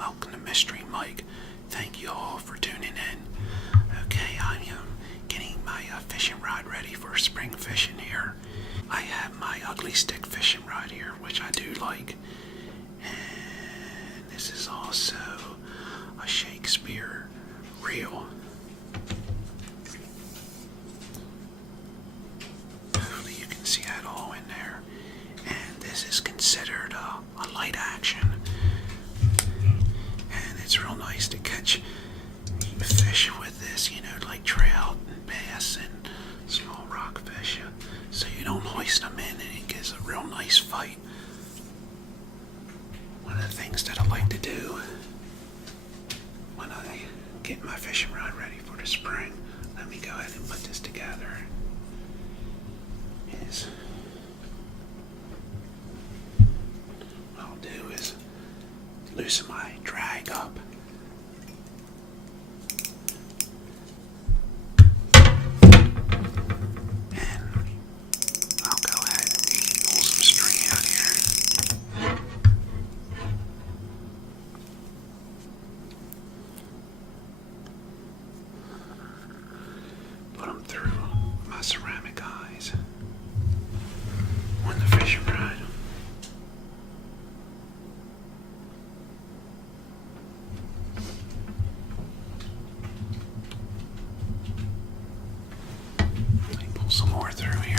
welcome to Mystery Mike. Thank you all for tuning in. Okay, I am getting my fishing rod ready for spring fishing here. I have my ugly stick fishing rod here, which I do like. And this is also a Shakespeare reel. Hopefully you can see that all in there. And this is considered a light action. And it's real nice to catch fish with this, like trout and bass and small rockfish. So you don't hoist them in, and it gives a real nice fight. One of the things that I like to do when I get my fishing rod ready for the spring, let me go ahead and put this together, is what I'll do is loosen my drag up. Put them through my ceramic eyes on the fishing rod. Let me pull some more through here.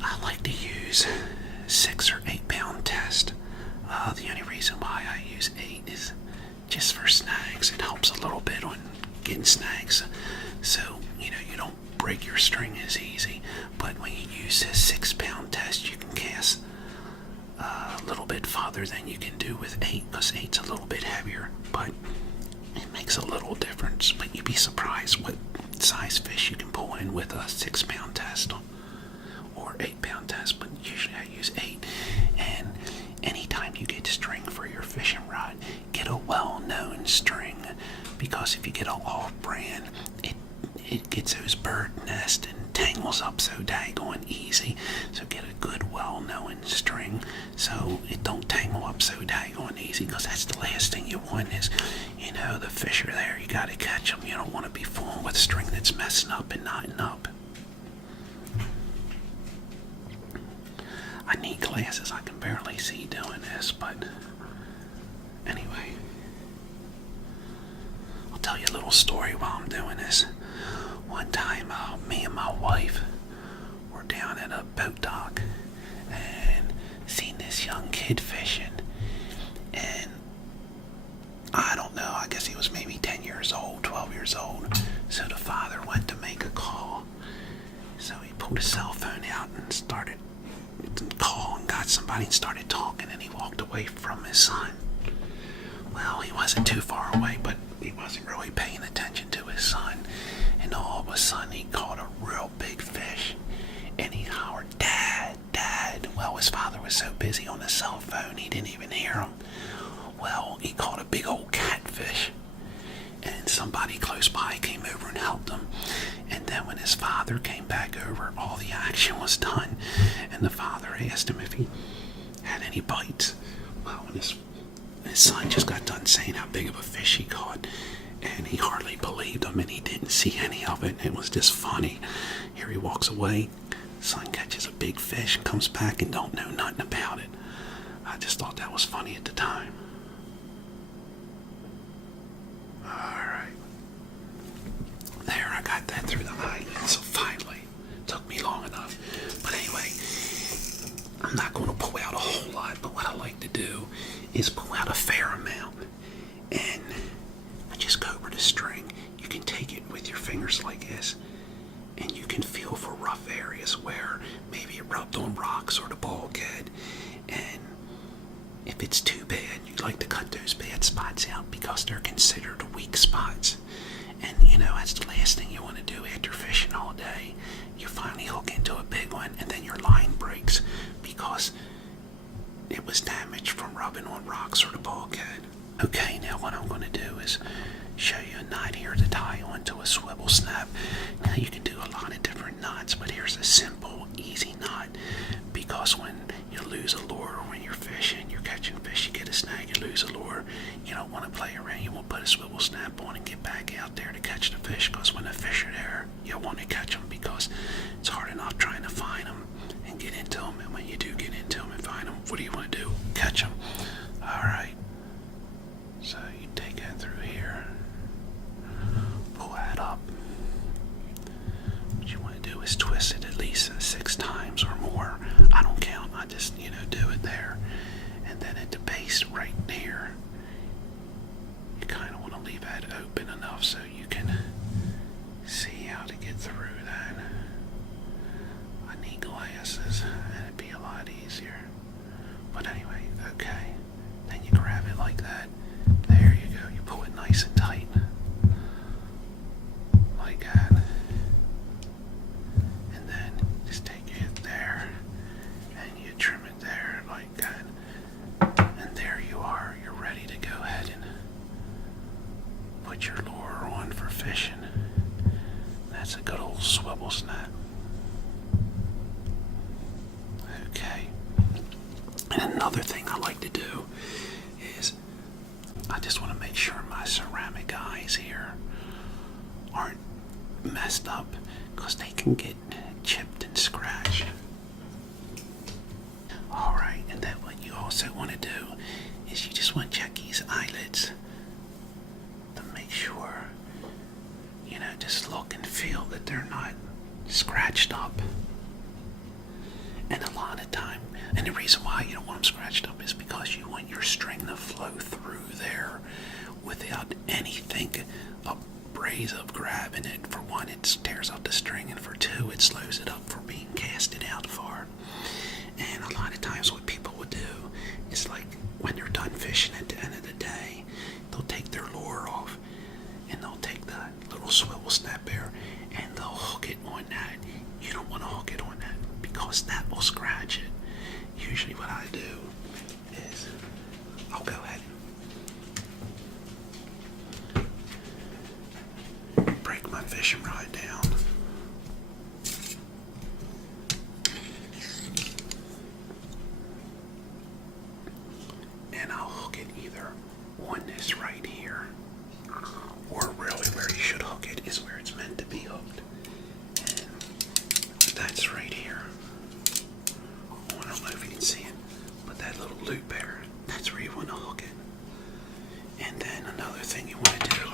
I like to use 6 or 8 pound test. The only reason why I use 8 is just for snags. It helps a little bit on getting snags, so you don't break your string as easy. But when you use a 6 pound test, you can cast a little bit farther than you can do with 8, because 8's a little bit heavier, but it makes a little difference. But you'd be surprised what size fish you can pull in with a 6 pound test or 8 pound test, but usually I use 8. And anytime you get string for your fishing rod, get a well-known string, because if you get an off-brand, it gets those bird nest and tangles up so daggone easy. So get a good well-known string so it don't tangle up so daggone easy, because that's the last thing you want is, the fish are there, you gotta catch them. You don't want to be fooling with a string that's messing up and knotting up. I need glasses. I can barely see doing this, but anyway, I'll tell you a little story while I'm doing this. One time, me and my wife were down at a boat dock and seen this young kid fishing, and I don't know, I guess he was maybe 10 years old, 12 years old. So the father went to make a call. So he pulled his cell phone out and started call and got somebody and started talking, and he walked away from his son. Well, he wasn't too far away, but he wasn't really paying attention to his son, and all of a sudden he caught a real big fish, and he hollered, "Dad, Dad." Well, his father was so busy on the cell phone he didn't even hear him. Well, he caught a big old catfish, and somebody close by came over and helped him. And then when his father came back over, all the action was done, and the father asked him if he had any bites. Well, and his son just got done saying how big of a fish he caught, and he hardly believed him, and he didn't see any of it. It was just funny. Here he walks away, son catches a big fish, and comes back and don't know nothing about it. I just thought that was funny at the time. Alright. There, I got that through the eyelid, so finally. Took me long enough. But anyway, I'm not going to pull out a whole lot, but what I like to do is pull out a fair amount. And I just go over the string. You can take it with your fingers like this, and you can feel for rough areas where maybe it rubbed on rocks or the bulkhead. And if it's too bad, you like to cut those bad spots out, because they're considered weak spots. And that's the last thing you want to do after fishing all day. You finally hook into a big one, and then your line breaks, because it was damaged from rubbing on rocks or the bulkhead. Okay, now what I'm going to do is show you a knot here to tie onto a swivel snap. Now you can do a lot of different knots, but here's a simple, easy knot. Because when you lose a lure, when you're fishing, you're catching fish, you get a snag, you lose a lure, you don't want to play around. You want to put a swivel snap on and get back out there to catch the fish. Because when the fish are there, you want to catch them, because it's hard enough trying to find them and get into them. And when you do get into them and find them, what do you want to do? Catch them. All right. So you take that through here, pull that up. What you want to do is twist it at least 6 times or more. I don't count, I just, do it there. And then at the base right there, you kind of want to leave that open enough so you can see how to get through that. I need glasses and it'd be a lot easier. But anyway, okay. Then you grab it like that. There you go. You pull it nice and tight. Like that. And then just take it there and you trim it there like that. And there you are. You're ready to go ahead and put your lure on for fishing. That's a good old swivel snap. Okay. And another thing I like to do is I just want to make sure my ceramic eyes here aren't messed up, because they can get chipped and scratched. Alright, and then what you also want to do is you just want to check these eyelids to make sure, just look and feel that they're not scratched up. And a lot of time, and the reason why you don't want them scratched up is because you want your string to flow through there without anything abrasive grabbing it. For one, it tears up the string, and for two, it slows it up for being casted out far. And a lot of times what people will do is, like, when they're done fishing at the end of the day, they'll take their lure off and they'll take the little swivel snap there and they'll hook it on that. You don't want to hook it on that, because that will scratch it. Usually what I do is I'll go ahead and break my fishing rod down. And I'll hook it either on this right here, or really where you should hook it is where it's meant to be hooked. And that's right here. Oh, I don't know if you can see it, but that little loop there, that's where you want to hook it. And then another thing you want to do,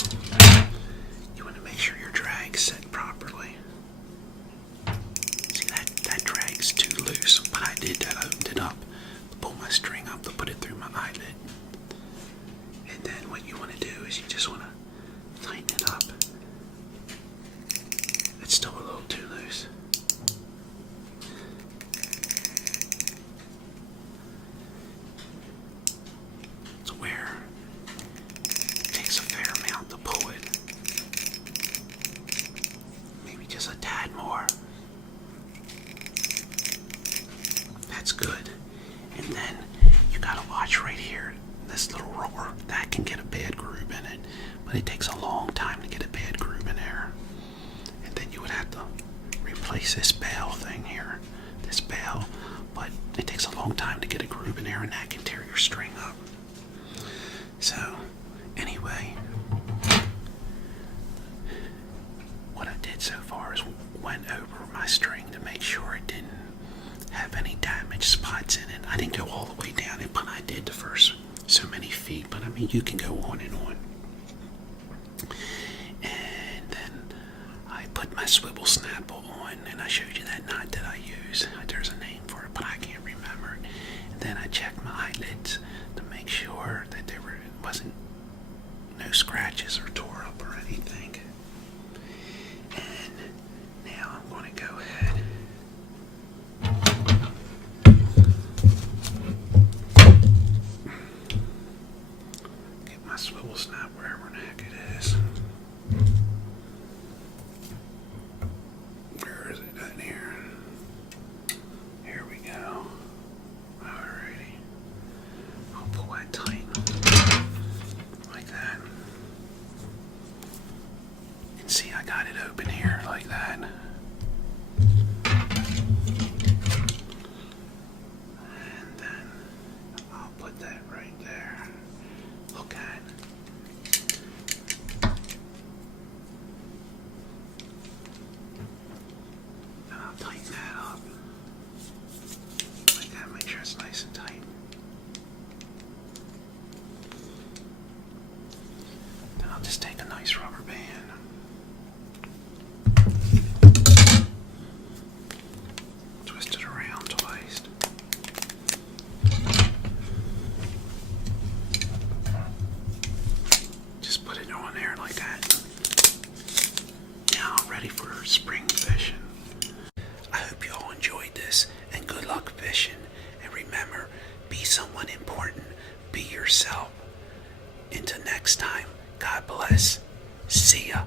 you want to make sure your drag's set properly. See, that drag's too loose. What I did, I opened it up, pull my string up to put it through my eyelid. And then what you want to do is you just want to tighten it up. It's still a little too loose. It's where it takes a fair amount to pull it. Maybe just a tad more. That's good. And then you gotta watch right here. This little roller, that can get a bad groove in it, but it takes a long time to get a bad groove in there. And then you would have to replace this bail thing here, this bail, but it takes a long time to get a groove in there, and that can tear your string up. So anyway, what I did so far is went over my string to make sure it didn't have any damaged spots in it. I didn't go all the way down it, but I did the first so many feet, but I mean, you can go on and on. And then I put my swivel snap on, and I showed you that knot that I use. There's a name for it, but I can't remember it. And then I checked my eyelids to make sure that there wasn't no scratches or tore up or anything. And now I'm going to go ahead my swivel snap wherever the heck it is. Where is it? Down here. Here we go. Alrighty. just take a nice rubber band. Twist it around twice. Just put it on there like that. Now ready for spring fishing. I hope you all enjoyed this, and good luck fishing. And remember, be someone important. Be yourself. Until next time, God bless. See ya.